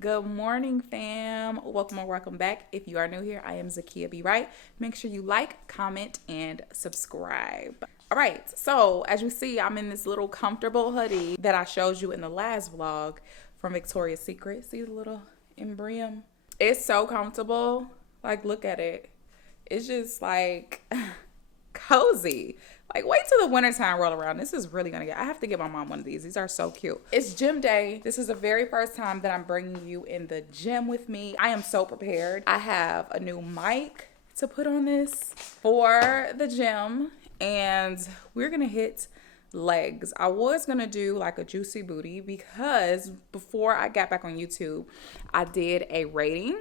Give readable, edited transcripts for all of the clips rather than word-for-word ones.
Good morning, fam. Welcome or welcome back. If you are new here, I am Zakiya B. Wright. Make sure you like, comment, and subscribe. All right, so as you see, I'm in this little comfortable hoodie that I showed you in the last vlog from Victoria's Secret. See the little emblem? It's so comfortable. Like, look at it. It's just like cozy. Like, wait till the wintertime roll around. This is really gonna I have to get my mom one of these. These are so cute. It's gym day. This is the very first time that I'm bringing you in the gym with me. I am so prepared. I have a new mic to put on this for the gym, and we're gonna hit legs. I was gonna do like a juicy booty because before I got back on YouTube, I did a rating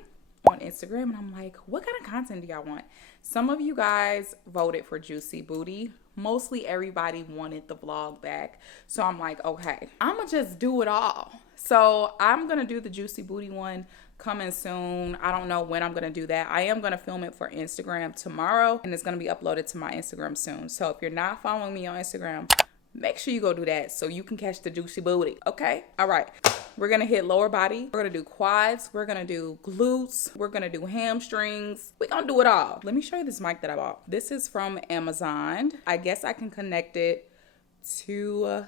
on Instagram, and I'm like, what kind of content do y'all want? Some of you guys voted for juicy booty. Mostly everybody wanted the vlog back. So I'm like, okay, I'm gonna just do it all. So I'm gonna do the juicy booty one coming soon. I don't know when I'm gonna do that. I am gonna film it for Instagram tomorrow, and it's gonna be uploaded to my Instagram soon. So if you're not following me on Instagram, make sure you go do that so you can catch the juicy booty, okay? All right, we're gonna hit lower body. We're gonna do quads. We're gonna do glutes. We're gonna do hamstrings. We're gonna do it all. Let me show you this mic that I bought. This is from Amazon. I guess I can connect it to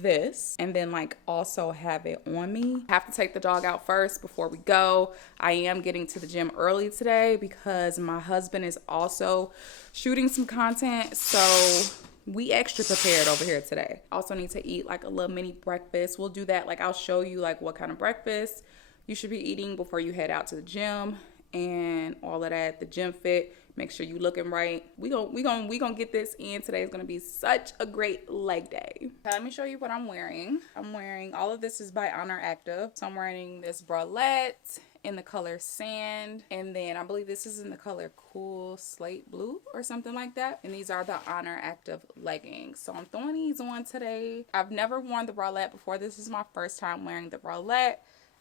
this and then like also have it on me. I have to take the dog out first before we go. I am getting to the gym early today because my husband is also shooting some content, so we extra prepared over here today. Also need to eat like a little mini breakfast. We'll do that. Like, I'll show you like what kind of breakfast you should be eating before you head out to the gym and all of that. The gym fit. Make sure you looking right. We gonna get this in. Today is gonna be such a great leg day. Let me show you what I'm wearing. I'm wearing, all of this is by Honor Active. So I'm wearing this bralette in the color sand, and then I believe this is in the color cool slate blue or something like that, and these are the Honor Active leggings. So I'm throwing these on today. I've never worn the bralette before. This is my first time wearing the bralette,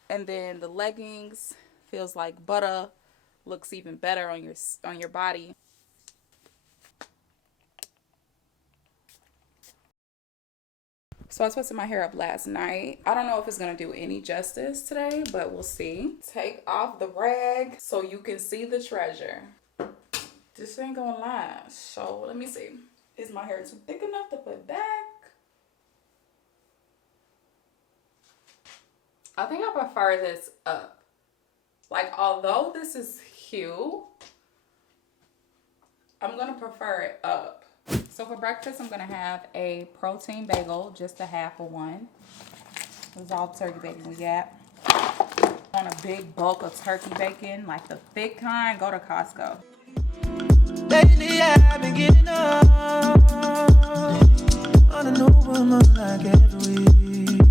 and then the leggings feels like butter, looks even better on your body. So I twisted my hair up last night. I don't know if it's gonna do any justice today, but we'll see. Take off the rag so you can see the treasure. This ain't gonna lie. So let me see. Is my hair too thick enough to put back? I think I prefer this up. Like, although this is hue, I'm gonna prefer it up. So for breakfast, I'm gonna have a protein bagel, just a half of one. This is all turkey bacon we got. On a big bulk of turkey bacon, like the thick kind, go to Costco. Lately I've been getting up on a new woman like every week.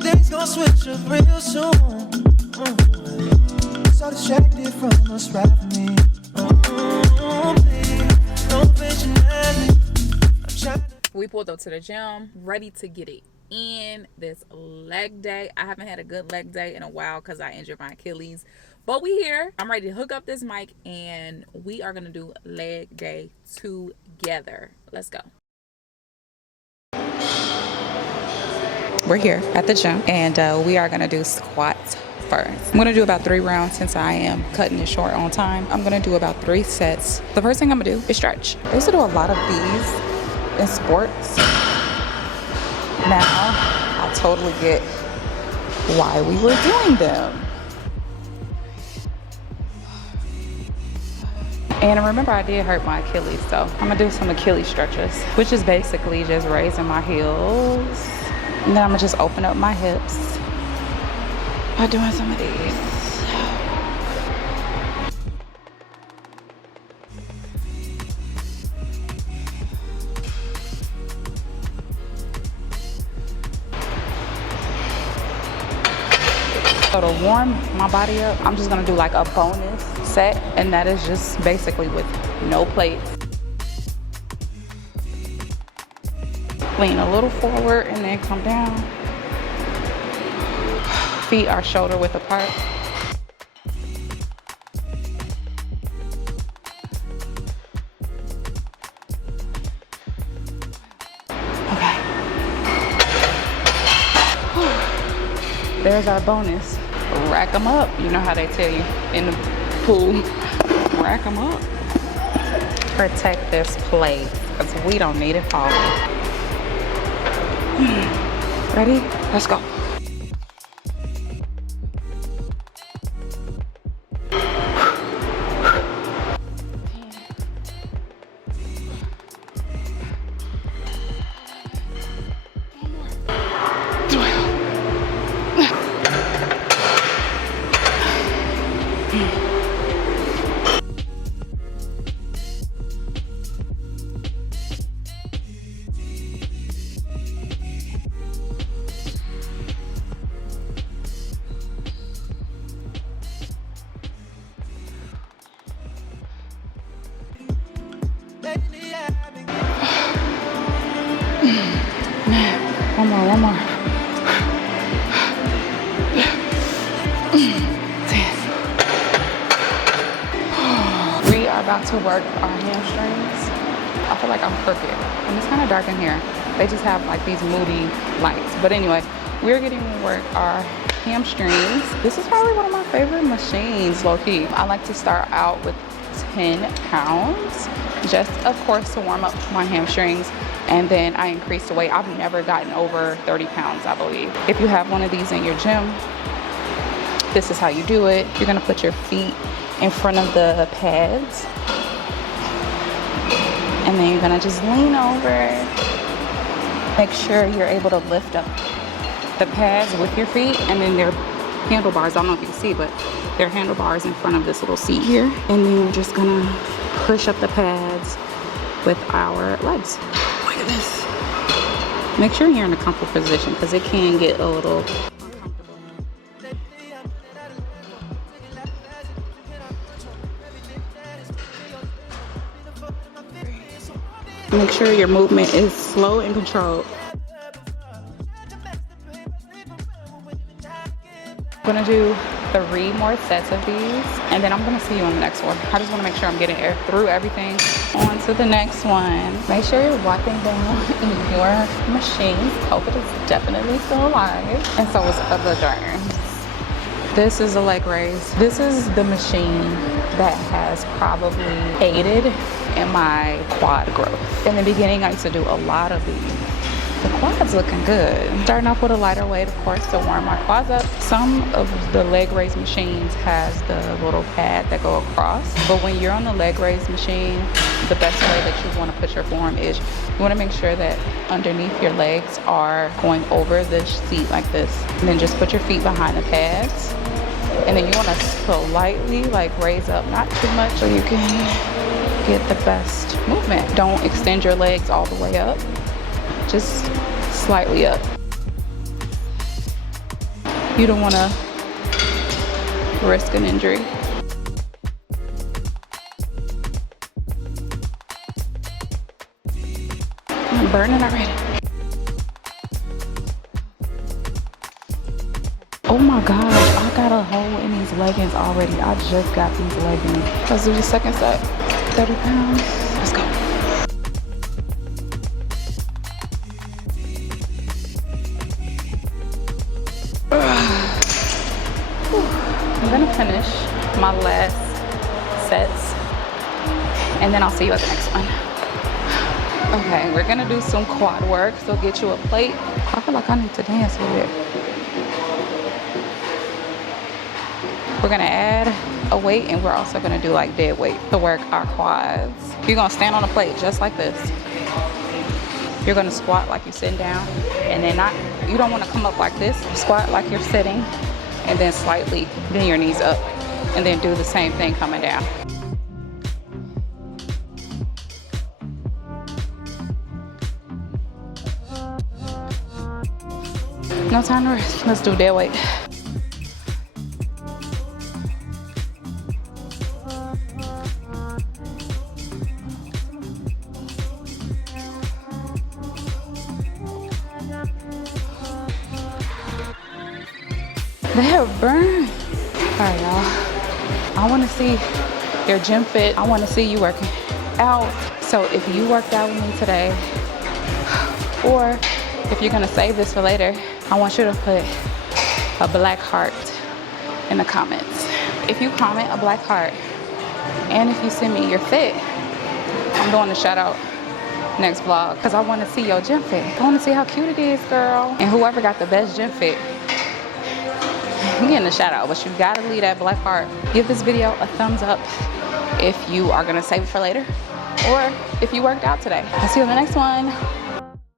Things gonna switch up real soon. So distracted from what's right for me. We pulled up to the gym, ready to get it in this leg day. I haven't had a good leg day in a while because I injured my Achilles, but we here. I'm ready to hook up this mic and we are gonna do leg day together. Let's go. We're here at the gym, and we are gonna do squats first. I'm gonna do about 3 rounds since I am cutting it short on time. I'm gonna do about 3 sets. The first thing I'm gonna do is stretch. I used to do a lot of these in sports. Now I totally get why we were doing them. And remember, I did hurt my Achilles, so I'm gonna do some Achilles stretches, which is basically just raising my heels, and then I'm gonna just open up my hips by doing some of these. So to warm my body up, I'm just gonna do like a bonus set, and that is just basically with no plates. Lean a little forward and then come down. Feet are shoulder width apart. Okay. there's our bonus. Rack them up. You know how they tell you in the pool. Rack them up. Protect this plate, because we don't need it falling. Ready? Let's go. One more. 10. We are about to work our hamstrings. I feel like I'm crooked. And it's kind of dark in here. They just have like these moody lights. But anyway, we're getting to work our hamstrings. This is probably one of my favorite machines, low-key. I like to start out with 10 pounds, just of course to warm up my hamstrings. And then I increase the weight. I've never gotten over 30 pounds, I believe. If you have one of these in your gym, this is how you do it. You're gonna put your feet in front of the pads. And then you're gonna just lean over. Make sure you're able to lift up the pads with your feet. And then they're handlebars, I don't know if you can see, but they're handlebars in front of this little seat here. And then we're just gonna push up the pads with our legs. Look at this. Make sure you're in a comfortable position because it can get a little uncomfortable. Make sure your movement is slow and controlled. I'm gonna do 3 more sets of these, and then I'm gonna see you on the next one. I just wanna make sure I'm getting air through everything. On to the next one. Make sure you're wiping down your machine. COVID is definitely still alive, and so is other germs. This is a leg raise. This is the machine that has probably aided in my quad growth. In the beginning, I used to do a lot of these. The quad's looking good. Starting off with a lighter weight, of course, to warm my quads up. Some of the leg raise machines has the little pad that go across. But when you're on the leg raise machine, the best way that you want to put your form is you want to make sure that underneath your legs are going over the seat like this. And then just put your feet behind the pads. And then you want to slightly like raise up, not too much, so you can get the best movement. Don't extend your legs all the way up. Just slightly up. You don't want to risk an injury. I'm burning already. Oh my gosh, I got a hole in these leggings already. I just got these leggings. Let's do the second set. 30 pounds. Let's go. I'm gonna finish my last sets and then I'll see you at the next one. Okay, we're gonna do some quad work, so get you a plate. I feel like I need to dance with it. We're gonna add a weight and we're also gonna do like dead weight to work our quads. You're gonna stand on a plate just like this. You're gonna squat like you're sitting down, and then you don't wanna come up like this. Squat like you're sitting, and then slightly bend your knees up, and then do the same thing coming down. No time to rest. Let's do dead weight. That burn. All right, y'all. I want to see your gym fit. I want to see you working out. So if you worked out with me today, or if you're gonna save this for later, I want you to put a black heart in the comments. If you comment a black heart and if you send me your fit, I'm doing a shout out next vlog because I want to see your gym fit. I want to see how cute it is, girl. And whoever got the best gym fit, I'm getting a shout out, but you gotta leave that black heart. Give this video a thumbs up if you are gonna save it for later or if you worked out today. I'll see you in the next one.